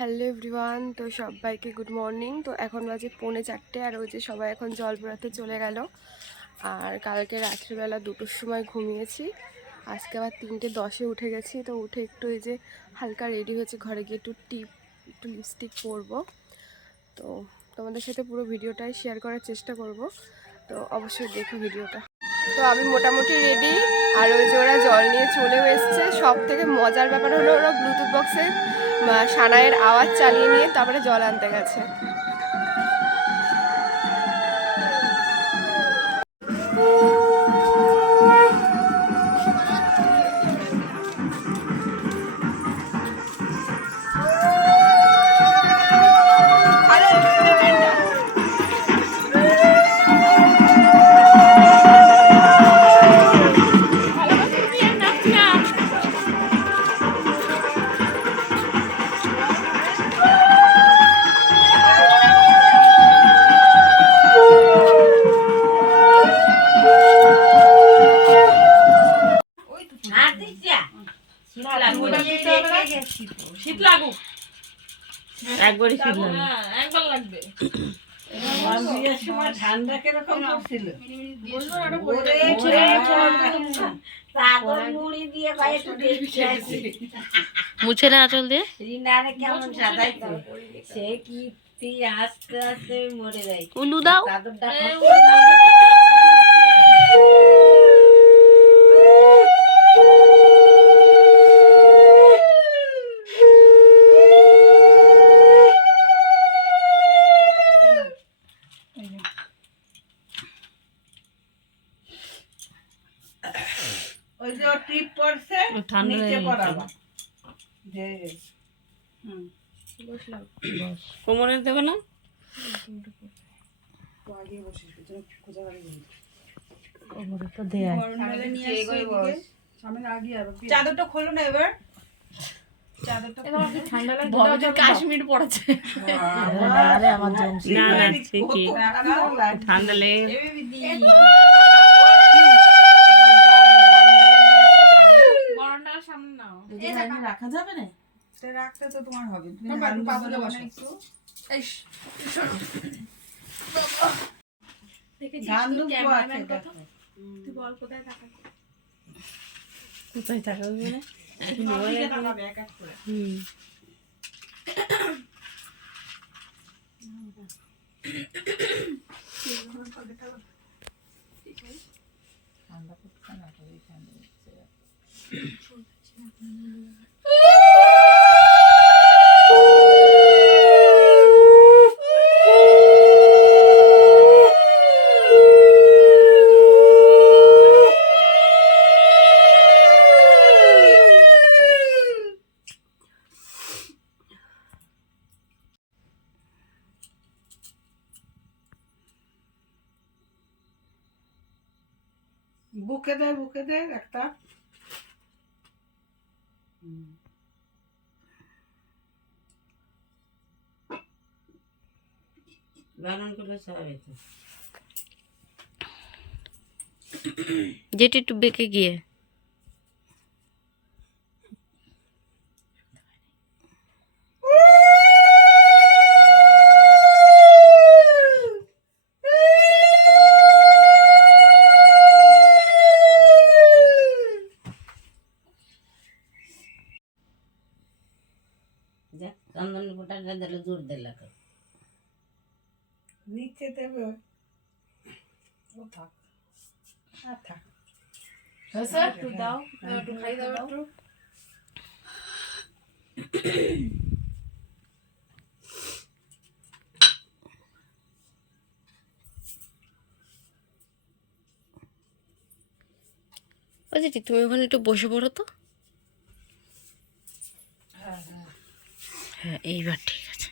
Hello everyone, তো সবাইকে good morning. তো এখন বাজে 3:45 আর ওই যে সবাই এখন জল ভরাতে চলে গেল। আর কালকে রাত্রিবেলা 2টোর সময় ঘুমিয়েছি, আজকে আবার 3:10-এ উঠে গেছি। তো উঠে একটু এই যে হালকা রেডি হয়েছে, ঘরে গিয়ে একটু লিপস্টিক পরবো। তো তোমাদের সাথে পুরো ভিডিওটাই শেয়ার করার চেষ্টা করব, তো অবশ্যই দেখো ভিডিওটা। তো আমি মোটামুটি রেডি, আর ওই যে ওরা জল নিয়ে চলেও এসছে। সব থেকে মজার ব্যাপার হলো ওরা ব্লুটুথ বক্সে সানাইয়ের আওয়াজ চালিয়ে নিয়ে তারপরে জল আনতে গেছে। শীত লাগুক, একবারই শীত লাগবে, একবার লাগবে। ঠান্ডা কিরকম পড়ছিল, মুছে না আঁচল দিয়ে রিনারে কেমন সাজাইছে, সে কি আস্তে আস্তে মরে যায়। উলু দাও, চাদরটা ওই যে টিপ পড়ছে নিচে পড়াবা যে বসলাম কোমরে দেবে না, চাদরটা খোলো না এবার, কাশ্মীর পড়েছে। ঠান্ডা লেগে রাখা যাবে না, রাখতে তো তোমার হবে, তুমি একটু কোথায় থাকবে না বুকে দে একটা বানান করলে স্বাভাবিক যেটি একটু বেঁকে গিয়ে চন্দন গোটাটা দিলে জোর দিলে নিচে দেবে, ও থাক আর থাক একটু দাও, একটু খাই দাও একটু। বলছি তুমি ওখানে একটু বসে পড়ো তো। হ্যাঁ এইবার ঠিক আছে।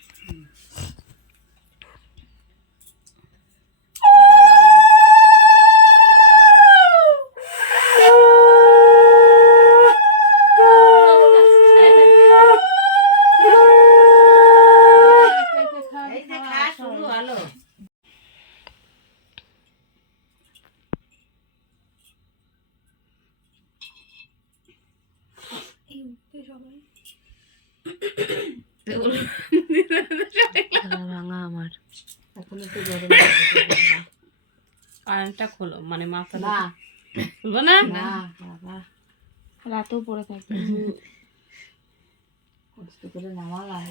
ভাঙা আমার এখন একটু গরম কারেন্টটা খোলো মানে মাথা না খুলবো না না বাবা রাতেও পড়ে থাকবে। কষ্ট করে নামালাম।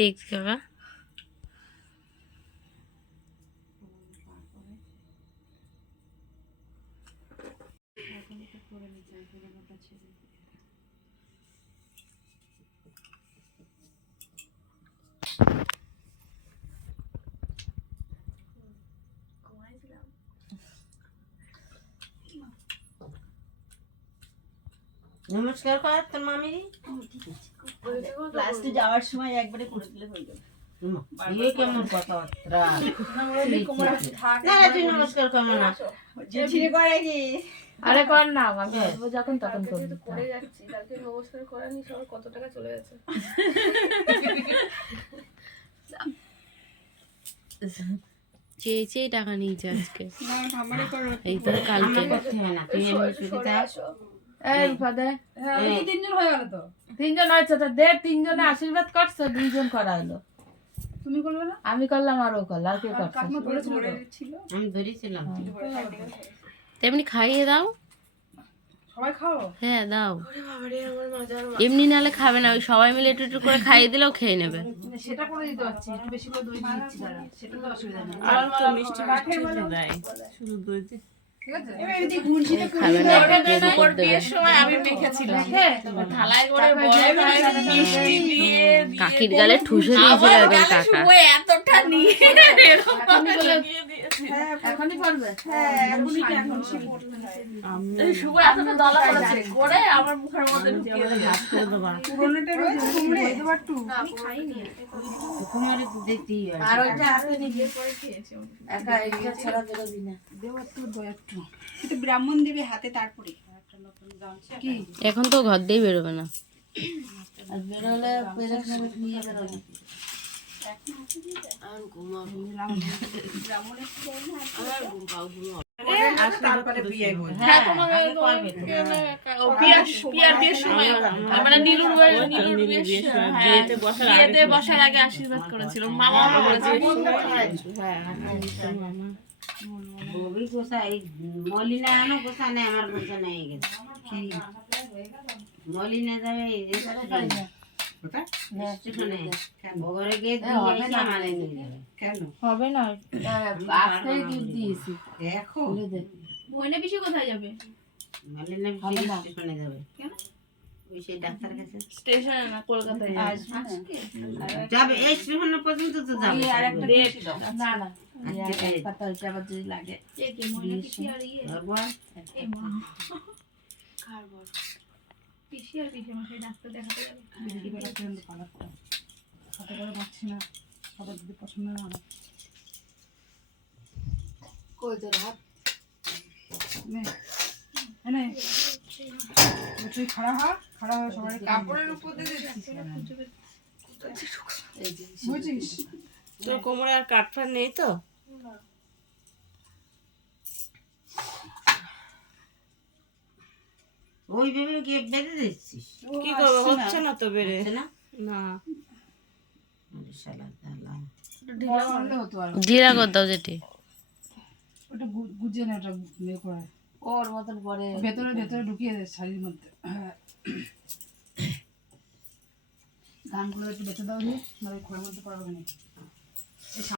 দেখছি বাবা নমস্কার কর তোর মামি লাস্টে যাওয়ার সময় একবারে করে দিলে হয়ে যাবে। ইয়ে কেমন কথাবার্তা তুই নমস্কার কর না ছিঁড়ে করে কি আরে কর না, আমি আসবো যখন তখন কালকে করবি। যেহেতু করে যাচ্ছি, কালকে নমস্কার করানি সবার কত টাকা চলে গেছে। চেয়ে চেয়ে টাকা নিয়েছে আজকে না আমারে করো। এই তো কালকে সরে আসো। এই ফাদে হ্যাঁ, ওই তো তিনজন হয়ে গেল তো। তিনজন হয়েছে তো দে, তিনজনে আশীর্বাদ করছে, দুইজন করা হলো। তুমি করলে না? আমি করলাম আর ও করলো, আর কে করছে? কাকিমা ধরেছিল তো? আমি ধরেছিলাম তেমনি খাইয়ে দাও সবাই খাও। হ্যাঁ দাও ওরে বাবারে আমার মাজার এমনি নালে খাবে না ওই সবাই মিলে একটু একটু করে খাইয়ে দিলেও খেয়ে নেবে সেটা করে দিতে পারছি, একটু বেশি করে দই দিচ্ছি দাঁড়া, সেটা তো অসুবিধা নেই। আর তো মিষ্টি মিষ্টি দেয় শুধু দই দিয়ে ঠিক আছে? এবার এমনি ঘুনছিটা খাবে না ওর বিয়ের সময় আমি মেখেছিলাম, থালায় করে বড় করে মিষ্টি দিয়ে কাকির গালে ঠুসে দিয়েছিল একদম কাকা এতটা নিয়ে এখনই করবে। হ্যাঁ, এখনই কি এখন সে পড়তে হয়। শুভ এতটা দলা করেছে করে আমার মুখের মধ্যে ঢুকিয়ে দিল। পুরোনোটা রয়েছে কুমড়ে দেবো একটু। আমি খাইনি। তোমার দেখতেই হয় আর ওইটা হাতে নিয়ে পরে খেয়েছি। একা একা ছাড়া বেরোবি না। দেবো একটু দই একটু। কিন্তু ব্রাহ্মণ দেবে হাতে তারপরে। কি? এখন তো ঘর দিয়ে বেরোবে না আর বেরোলে পেরেক মেরেক নিয়ে বেরোবি। তারপরে বিয়ে হল। হ্যাঁ তোমাদের পিয়ার বিয়ের সময় মানে নীলুর বিয়েতে বসার আগে আশীর্বাদ করেছিল মামা বলেছিল। ববি গোসাই মলিনা আনো গোসা নেই আমার গোসা নেই গেছে মলিনা যাবে স্টেশনে বগরে গিয়ে দিয়ে সামালে নিয়ে যাবে কেন? হবে না, আজকে গিফট দিয়েছি। দেখো। খুলে দে। বইনা পিসি কোথায় যাবে? মলিনা স্টেশনে যাবে কেন? ওই সেই ডাক্তার কাছে স্টেশনে না, কলকাতায় আজকে? যাবে এই স্টেশন পর্যন্ত তো যাবে আর একটা পিসি দাও। না না আজকে পাতালটা আবার যদি লাগে। এ কি মইনা পিসি আর ইয়ে? একবার এই মা। পিসি আর পিসি আমাকে ডাক্তার দেখাতে যাবে। বেশি করে পছন্দ কালারটা। কত করে পাচ্ছি না। সবার যদি পছন্দ না হয়। কই তোর হাত? নে। এনে। তুই খাড়া হ, খাড়া হয়ে সবাই কাপড়ের উপর দিয়ে দিচ্ছিস কেন? বুঝিস? তোর কোমরে আর কাটফার নেই তো? ওই ভেবে কি বেঁধে দিচ্ছিস কি করবো, হচ্ছে না তো বেড়ে। হচ্ছে না না আরে শালা দালা বড় হলে হতো আর। জিরা কর দাও যেটি ওটা গুজিয়ে না, ওটা ইয়ে করে। ওর মতন পরে ভেতরে ভেতরে ঢুকিয়ে দে শাড়ির মধ্যে। গানগুলো একটু বেঁচে দাও দিয়ে, নাহলে ঘরের মধ্যে পড়াবে না।